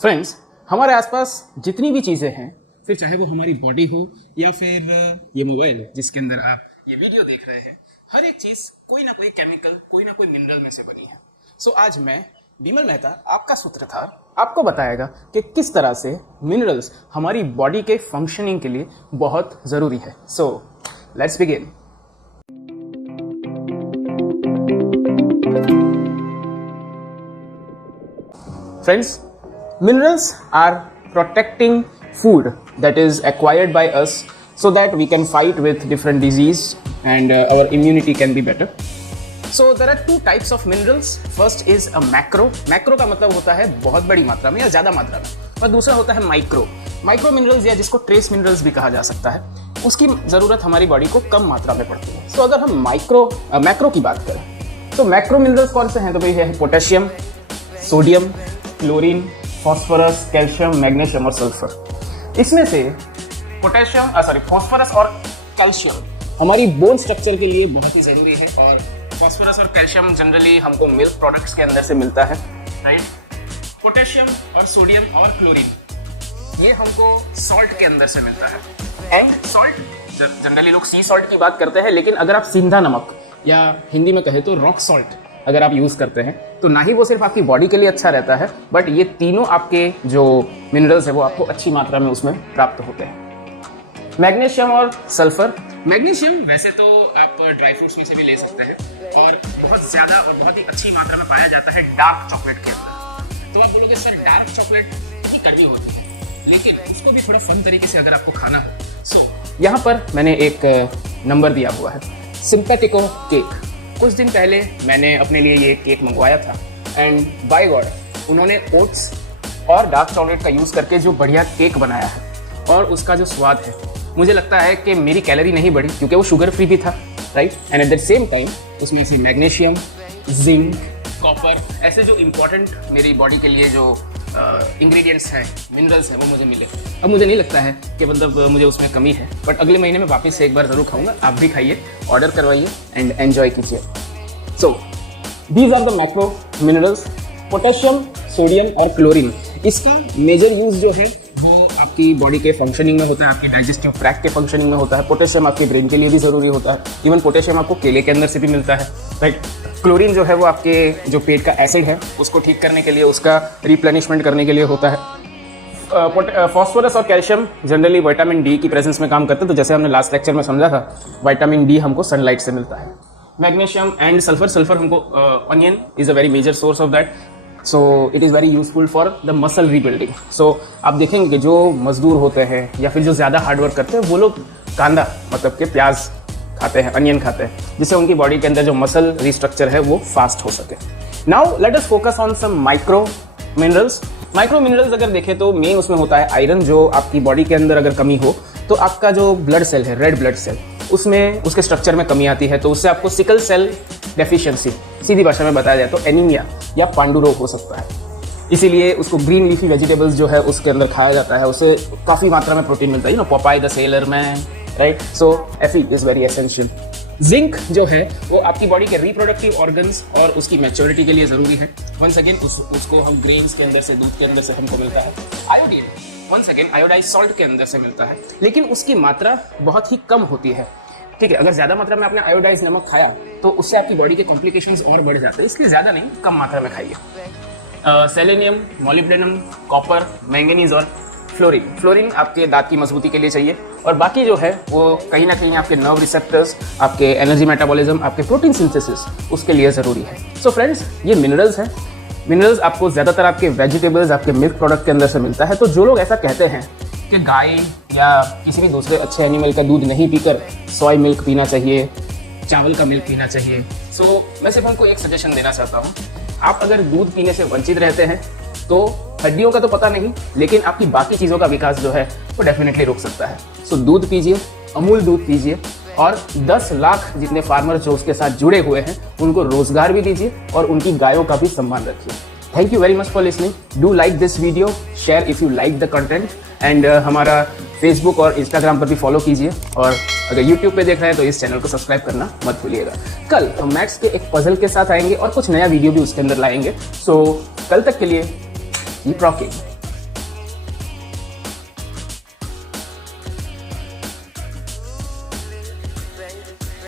Friends, हमारे आसपास जितनी भी चीज़ें हैं, फिर चाहे वो हमारी बॉडी हो या फिर ये मोबाइल जिसके अंदर आप ये वीडियो देख रहे हैं, हर एक चीज़ कोई ना कोई केमिकल, कोई ना कोई मिनरल में से बनी है। सो आज मैं विमल मेहता, आपका सूत्रधार, आपको बताएगा कि किस तरह से मिनरल्स हमारी बॉडी के फंक्शनिंग के लिए बहुत ज़रूरी है। So let's begin. Friends, minerals are protecting food that is acquired by us so that we can fight with different disease and our immunity can be better. So there are two types of minerals. First is a macro. Macro का मतलब होता है बहुत बड़ी मात्रा में या ज़्यादा मात्रा में, और दूसरा होता है माइक्रो। माइक्रो मिनरल्स या जिसको ट्रेस मिनरल्स भी कहा जा सकता है, उसकी ज़रूरत हमारी बॉडी को कम मात्रा में पड़ती है। So अगर हम मैक्रो की बात करें तो मैक्रो मिनरल्स कौन से हैं? तो भाई है potassium, sodium, chlorine, phosphorus, calcium, magnesium और सल्फर। इसमें से फॉस्फोरस और कैल्शियम हमारी बोन स्ट्रक्चर के लिए बहुत ही जरूरी है, और फॉस्फोरस और कैल्शियम जनरली हमको मिल्क प्रोडक्ट्स के अंदर से मिलता है, राइट। पोटेशियम और सोडियम और क्लोरीन ये हमको सॉल्ट के अंदर से मिलता है। एंड सॉल्ट जनरली लोग सी सॉल्ट की बात करते हैं, लेकिन अगर आप सिंधा नमक या हिंदी में कहे तो रॉक सॉल्ट अगर आप यूज़ करते हैं तो ना ही वो सिर्फ आपकी बॉडी के लिए अच्छा रहता है, बट ये तीनों आपके जो मिनरल्स है वो आपको अच्छी मात्रा में उसमें प्राप्त होते हैं। मैग्नीशियम और सल्फर। मैग्नीशियम वैसे तो आप ड्राई फ्रूट्स में से भी ले सकते हैं, और बहुत ज़्यादा और बहुत ही अच्छी मात्रा में पाया जाता है डार्क चॉकलेट के अंदर। तो आप बोलोगे सर डार्क चॉकलेट कितनी कड़वी होती है, लेकिन उसको भी थोड़ा फन तरीके से अगर आपको खाना हो। सो यहाँ पर मैंने एक नंबर दिया हुआ है, सिंथेटिको केक। कुछ दिन पहले मैंने अपने लिए ये केक मंगवाया था, एंड बाय गॉड उन्होंने ओट्स और डार्क चॉकलेट का यूज़ करके जो बढ़िया केक बनाया है, और उसका जो स्वाद है, मुझे लगता है कि मेरी कैलोरी नहीं बढ़ी क्योंकि वो शुगर फ्री भी था, right. And at the same time उसमें से मैग्नीशियम, जिंक, कॉपर, ऐसे जो इम्पोर्टेंट मेरी बॉडी के लिए जो इंग्रेडिएंट्स हैं, मिनरल्स हैं, वो मुझे मिले। अब मुझे नहीं लगता है कि मतलब मुझे उसमें कमी है, बट अगले महीने में वापस से एक बार ज़रूर खाऊंगा। आप भी खाइए, ऑर्डर करवाइए एंड एन्जॉय कीजिए। So these are the macro minerals, potassium, sodium और क्लोरीन। इसका मेजर यूज़ जो है वो आपकी बॉडी के फंक्शनिंग में होता है, आपकी डाइजेस्टिव ट्रैक्ट के फंक्शनिंग में होता है। पोटेशियम आपके ब्रेन के लिए भी ज़रूरी होता है। इवन पोटेशियम आपको केले के अंदर से भी मिलता है, राइट। क्लोरीन जो है वो आपके जो पेट का एसिड है उसको ठीक करने के लिए, उसका रिप्लेनिशमेंट करने के लिए होता है। फॉस्फोरस और कैल्शियम जनरली विटामिन डी की प्रेजेंस में काम करते हैं। तो जैसे हमने लास्ट लेक्चर में समझा था, विटामिन डी हमको सनलाइट से मिलता है। मैग्नीशियम एंड सल्फर हमको onion is a very major source of that, so it is very useful for the muscle rebuilding. So आप देखेंगे कि जो मजदूर होते हैं या फिर जो ज़्यादा हार्डवर्क करते हैं, वो लोग कांदा मतलब के प्याज खाते हैं, अनियन खाते हैं, जिससे उनकी बॉडी के अंदर जो मसल रिस्ट्रक्चर है वो फास्ट हो सके। Now let us focus on some micro minerals. Micro minerals अगर देखें तो मेन उसमें होता है आयरन। जो आपकी बॉडी के अंदर अगर कमी हो तो आपका जो ब्लड सेल है, रेड ब्लड सेल, उसमें उसके स्ट्रक्चर में कमी आती है, तो उससे आपको सिकल सेल डेफिशिएंसी, सीधी भाषा में बताया जाए तो एनीमिया या पांडु रोग हो सकता है। इसीलिए उसको ग्रीन लीफी वेजिटेबल्स जो है उसके अंदर खाया जाता है, उससे काफ़ी मात्रा में प्रोटीन मिलता है, you know, Popeye the sailor man, right. So Fe is very essential. Zinc जो है वो आपकी बॉडी के रिप्रोडक्टिव ऑर्गन्स और उसकी मैच्योरिटी के लिए ज़रूरी है। वंस अगेन उसको हम ग्रेन्स के अंदर से, दूध के अंदर से हमको मिलता है। Iodine once again iodised salt के अंदर से मिलता है, लेकिन उसकी मात्रा बहुत ही कम होती है, ठीक है। अगर ज़्यादा मात्रा में आपने आयोडाइज नमक खाया तो उससे आपकी बॉडी के कॉम्प्लिकेशंस और बढ़ जाते हैं, इसलिए ज़्यादा नहीं, कम मात्रा में खाइए। सेलेनियम, मॉलिब्डेनम, कॉपर, मैंगनीज और फ्लोरीन आपके दांत की मजबूती के लिए चाहिए, और बाकी जो है वो कहीं ना कहीं आपके नर्व रिसेप्टर्स, आपके एनर्जी मेटाबॉलिज्म, आपके प्रोटीन सिंथेसिस, उसके लिए ज़रूरी है। सो फ्रेंड्स, ये मिनरल्स हैं। मिनरल्स आपको ज़्यादातर आपके वेजिटेबल्स, आपके मिल्क प्रोडक्ट के अंदर से मिलता है। तो जो लोग ऐसा कहते हैं कि गाय या किसी भी दूसरे अच्छे एनिमल का दूध नहीं पीकर सोया मिल्क पीना चाहिए, चावल का मिल्क पीना चाहिए, सो मैं सिर्फ उनको एक सजेशन देना चाहता हूँ। आप अगर दूध पीने से वंचित रहते हैं तो हड्डियों का तो पता नहीं, लेकिन आपकी बाकी चीज़ों का विकास जो है वो डेफिनेटली रुक सकता है। सो दूध पीजिए, अमूल दूध पीजिए, और 10 लाख जितने फार्मर जो उसके साथ जुड़े हुए हैं उनको रोजगार भी दीजिए, और उनकी गायों का भी सम्मान रखिए। Thank you very much for listening. Do like this video, share if you like the content, and हमारा फेसबुक और इंस्टाग्राम पर भी फॉलो कीजिए, और अगर यूट्यूब पे देख रहे हैं तो इस चैनल को सब्सक्राइब करना मत भूलिएगा। कल हम मैथ्स के एक पजल के साथ आएंगे और कुछ नया वीडियो भी उसके अंदर लाएंगे। सो कल तक के लिए कीप रॉकिंग।